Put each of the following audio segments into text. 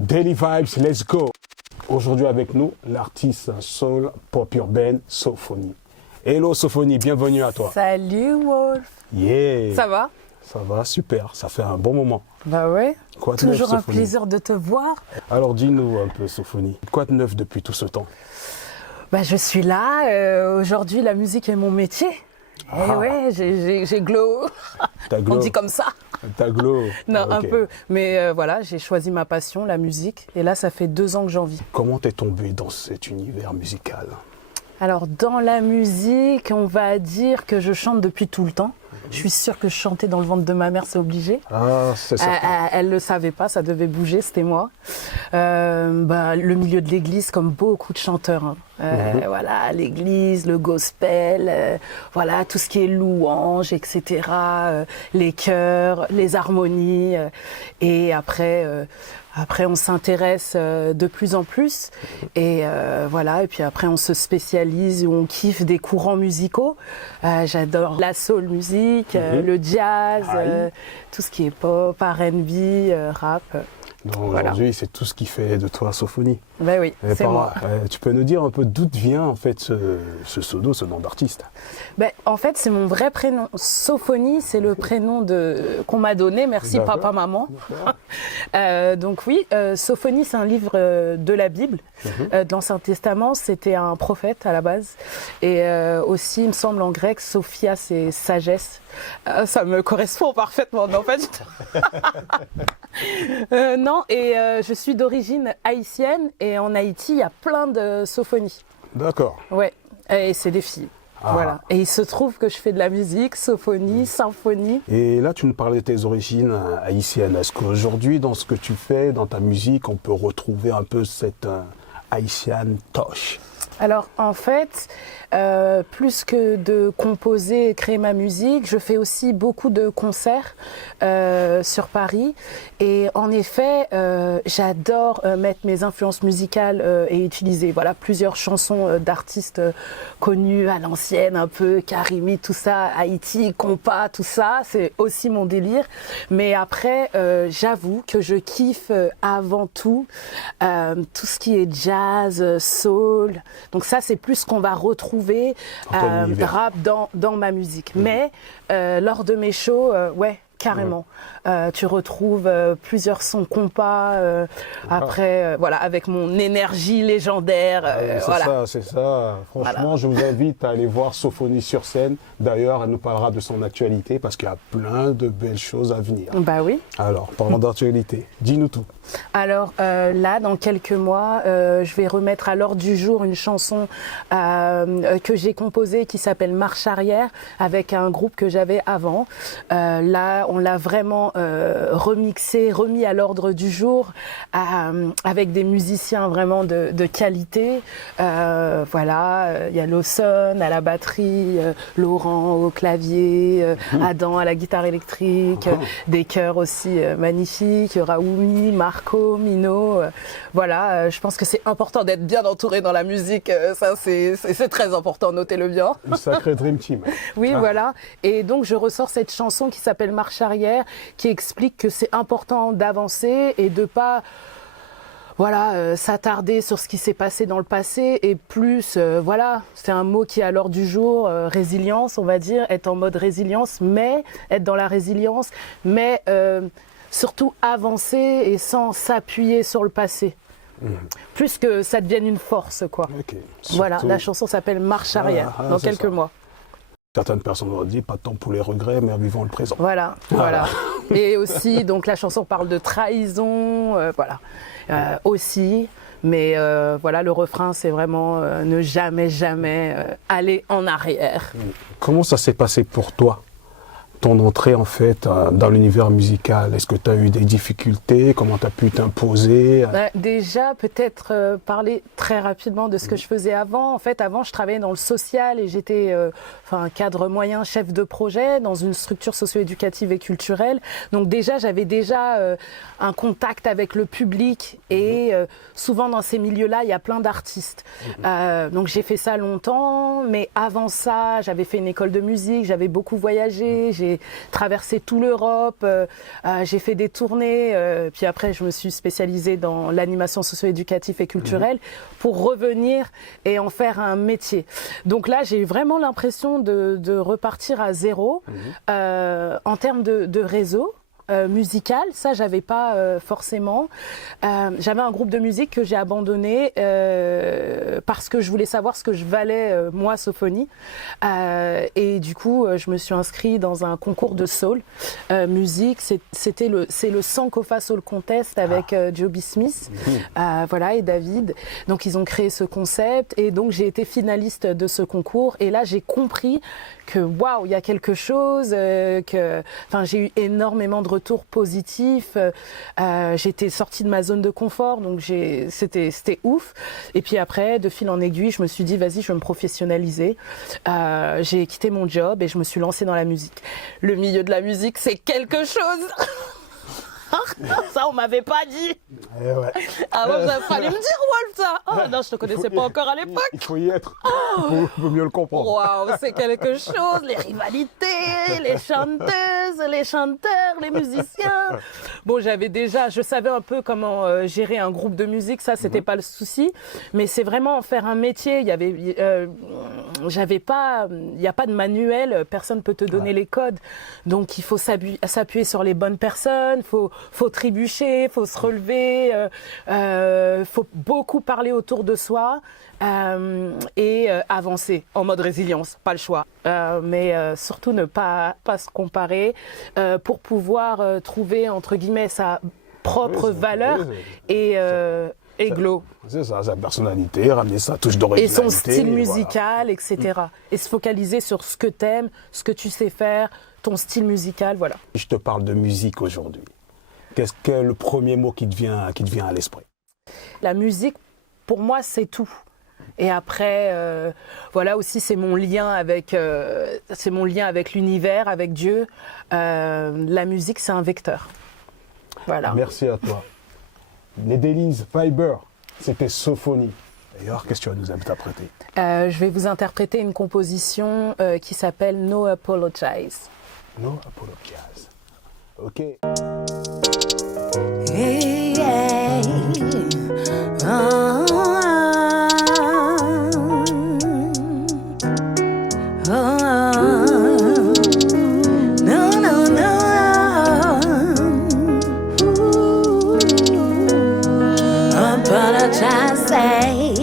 Daily Vibes, let's go. Aujourd'hui avec nous, l'artiste soul pop urbaine Sophonie. Hello Sophonie, bienvenue à toi. Salut Wolf. Yeah. Ça va? Ça va, super. Ça fait un bon moment. Bah ouais. Quoi de Toujours neuf, un plaisir de te voir. Alors dis-nous un peu Sophonie, quoi de neuf depuis tout ce temps? Bah je suis là. Aujourd'hui, la musique est mon métier. Et ouais, j'ai glow. T'as glow. On dit comme ça. T'as glow. Non, Ok. un peu. Mais voilà, j'ai choisi ma passion, la musique. Et là, ça fait 2 ans que j'en vis. Comment t'es tombé dans cet univers musical? Alors, dans la musique, on va dire que je chante depuis tout le temps. Je suis sûre que je chantais dans le ventre de ma mère, c'est obligé. Ah, c'est ça. Elle ne le savait pas, ça devait bouger, c'était moi. Le milieu de l'église, comme beaucoup de chanteurs. Hein. Voilà, l'église, le gospel, voilà, tout ce qui est louange, etc. Les chœurs, les harmonies. Et après, on s'intéresse de plus en plus et voilà. Et puis après, on se spécialise, on kiffe des courants musicaux. J'adore la soul music, le jazz, tout ce qui est pop, R&B, rap. Donc, Voilà. aujourd'hui, c'est tout ce qui fait de toi Sophonie. Ben oui, Et c'est moi. tu peux nous dire un peu d'où vient en fait ce pseudo, ce nom d'artiste? Ben, en fait, c'est mon vrai prénom. Sophonie, c'est le prénom qu'on m'a donné. Merci D'accord. papa, maman. Donc oui, Sophonie, c'est un livre de la Bible, de l'Ancien Testament. C'était un prophète à la base. Et aussi, il me semble en grec, Sophia, c'est sagesse. Ça me correspond parfaitement. Non, pas du tout. Non, et je suis d'origine haïtienne. Et en Haïti, il y a plein de Sophonies. D'accord. Ouais, et c'est des filles. Voilà. Et il se trouve que je fais de la musique, sophonie, symphonie. Et là, tu nous parlais de tes origines haïtiennes. Est-ce qu'aujourd'hui, dans ce que tu fais, dans ta musique, on peut retrouver un peu cette haïtienne touch? Alors en fait, plus que de composer et créer ma musique, je fais aussi beaucoup de concerts sur Paris. Et en effet, j'adore mettre mes influences musicales et utiliser plusieurs chansons d'artistes connus à l'ancienne, un peu Karimi, tout ça, Haïti, compas, tout ça. C'est aussi mon délire. Mais après, j'avoue que je kiffe avant tout ce qui est jazz, soul. Donc ça, c'est plus ce qu'on va retrouver rap dans ma musique. Mais lors de mes shows, ouais, carrément. Tu retrouves plusieurs sons compas, après, voilà, avec mon énergie légendaire. C'est ça. Franchement, je vous invite à aller voir Sophonie sur scène. D'ailleurs, elle nous parlera de son actualité parce qu'il y a plein de belles choses à venir. Bah oui. Alors, parlons d'actualité. Dis-nous tout. Alors là, dans quelques mois, je vais remettre à l'ordre du jour une chanson que j'ai composée qui s'appelle Marche arrière avec un groupe que j'avais avant. Là, on l'a vraiment remixé, remis à l'ordre du jour avec des musiciens vraiment de qualité. Voilà, il y a Lawson à la batterie, Laurent au clavier, Adam à la guitare électrique, des chœurs aussi magnifiques, Raoumi, Marco, Mino. Voilà, je pense que c'est important d'être bien entouré dans la musique. Ça, c'est très important, notez-le bien. Une sacrée Dream Team. Oui, voilà. Et donc, je ressors cette chanson qui s'appelle Marche arrière, qui explique que c'est important d'avancer et de pas s'attarder sur ce qui s'est passé dans le passé et plus, c'est un mot qui est à l'ordre du jour, résilience, on va dire, être en mode résilience, mais être dans la résilience, mais surtout avancer et sans s'appuyer sur le passé. Plus que ça devienne une force, quoi. Okay. Voilà, la chanson s'appelle Marche arrière, dans quelques mois. Certaines personnes ont dit pas de temps pour les regrets, mais vivons le présent. Voilà. Et aussi, donc la chanson parle de trahison, aussi. Mais le refrain, c'est vraiment ne jamais aller en arrière. Comment ça s'est passé pour toi ton entrée en fait dans l'univers musical? Est-ce que tu as eu des difficultés? Comment tu as pu t'imposer? Déjà, peut-être parler très rapidement de ce que je faisais avant. En fait, avant, je travaillais dans le social et j'étais cadre moyen, chef de projet dans une structure socio-éducative et culturelle. Donc déjà, j'avais un contact avec le public et souvent dans ces milieux-là, il y a plein d'artistes. Donc j'ai fait ça longtemps, mais avant ça, j'avais fait une école de musique, j'avais beaucoup voyagé, j'ai traversé toute l'Europe, j'ai fait des tournées, puis après je me suis spécialisée dans l'animation socio-éducative et culturelle pour revenir et en faire un métier. Donc là, j'ai vraiment l'impression de repartir à zéro en termes de réseau. Musical, ça j'avais pas forcément. J'avais un groupe de musique que j'ai abandonné parce que je voulais savoir ce que je valais moi, Sophonie. Et du coup, je me suis inscrite dans un concours de soul musique. C'est le Sankofa Soul Contest avec Joby Smith, voilà, et David. Donc ils ont créé ce concept et donc j'ai été finaliste de ce concours. Et là, j'ai compris que waouh, il y a quelque chose. J'ai eu énormément de retours positifs. J'étais sortie de ma zone de confort, donc c'était ouf. Et puis après, de fil en aiguille, je me suis dit vas-y, je vais me professionnaliser. J'ai quitté mon job et je me suis lancée dans la musique. Le milieu de la musique, c'est quelque chose. Ça, on m'avait pas dit. Ouais. Avant, il fallait me dire, Wolf, ça. Oh non, je te connaissais pas encore à l'époque. Il faut y être. Il faut mieux le comprendre. Waouh, c'est quelque chose. Les rivalités, les chanteuses, les chanteurs, les musiciens. Bon, je savais un peu comment gérer un groupe de musique. Ça, c'était pas le souci. Mais c'est vraiment en faire un métier. Il y a pas de manuel. Personne peut te donner les codes. Donc, il faut s'appuyer sur les bonnes personnes. Faut trébucher, faut se relever, faut beaucoup parler autour de soi et avancer en mode résilience, pas le choix. Mais surtout ne pas se comparer pour pouvoir trouver entre guillemets sa propre valeur et glow. C'est ça, sa personnalité, ramener sa touche d'originalité. Et son style musical, etc. Et se focaliser sur ce que t'aimes, ce que tu sais faire, ton style musical, voilà. Je te parle de musique aujourd'hui. Qu'est-ce que le premier mot qui te vient à l'esprit? La musique, pour moi, c'est tout. Et après, voilà aussi, c'est mon lien avec l'univers, avec Dieu. La musique, c'est un vecteur. Voilà. Merci à toi. Les Délices Fiber, c'était Sophonie. D'ailleurs, qu'est-ce que tu vas nous interpréter? Je vais vous interpréter une composition qui s'appelle No Apologize. No Apologize. Ok. Hey, hey. Oh, oh, oh. No, no, no. Apologize, say.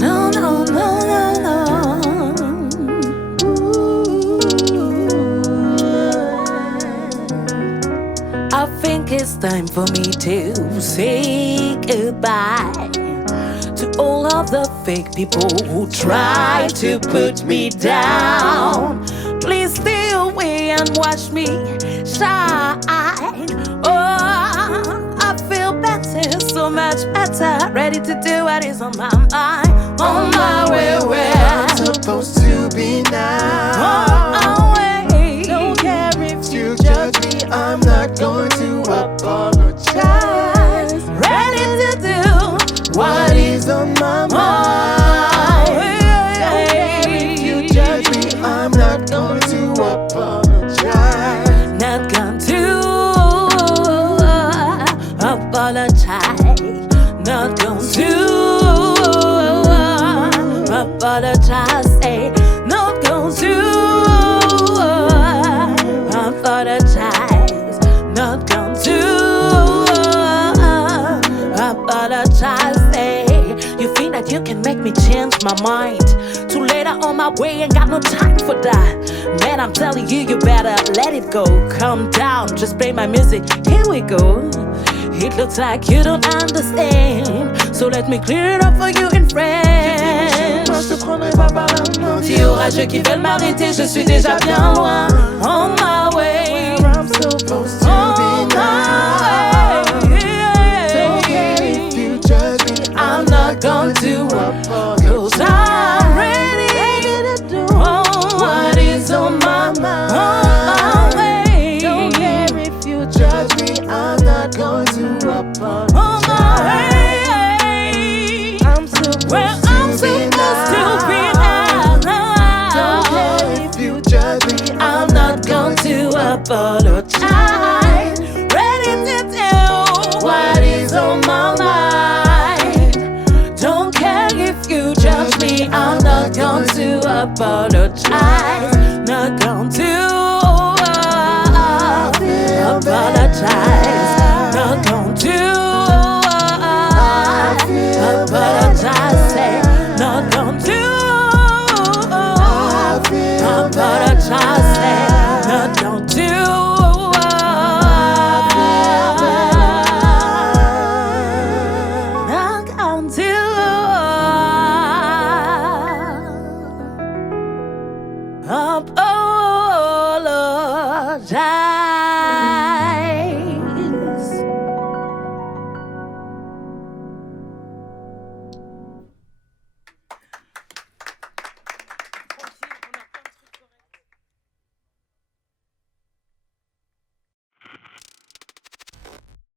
No, no, no, no, no. I think it's time for me to say goodbye to all of the fake people who try to put me down. Please stay away and watch me shine. Oh, I feel better, so much better, ready to do what is on my mind. On my way where I'm supposed to be now. on my way. Don't care if You judge me, I'm not going to apologize. ready to do What is on my mind? Don't care if you judge me, I'm not going to apologize. not going to apologize. Not going to apologize. Say, not going to apologize. Not going to apologize. Say, you think that you can make me change my mind? Too later on my way, ain't got no time for that. Man, I'm telling you, you better let it go. Calm down, just play my music. Here we go. It looks like you don't understand, so let me clear it up for you in French. je te prendrai pas par la main. Si orageux qui veulent m'arrêter, je suis déjà bien loin. On my way, I'm supposed to on be now. my Don't care way. if you judge me, I'm not going to cause I'm ready to do what is on my mind. On my way. Don't care if you judge me, I'm not going to apologize. On my way. I'm supposed Where to I'm be supposed to be now. now. Don't care if you judge me, I'm not going to apologize. Ready to do what is on my mind. Don't care if you judge me, I'm not going to apologize.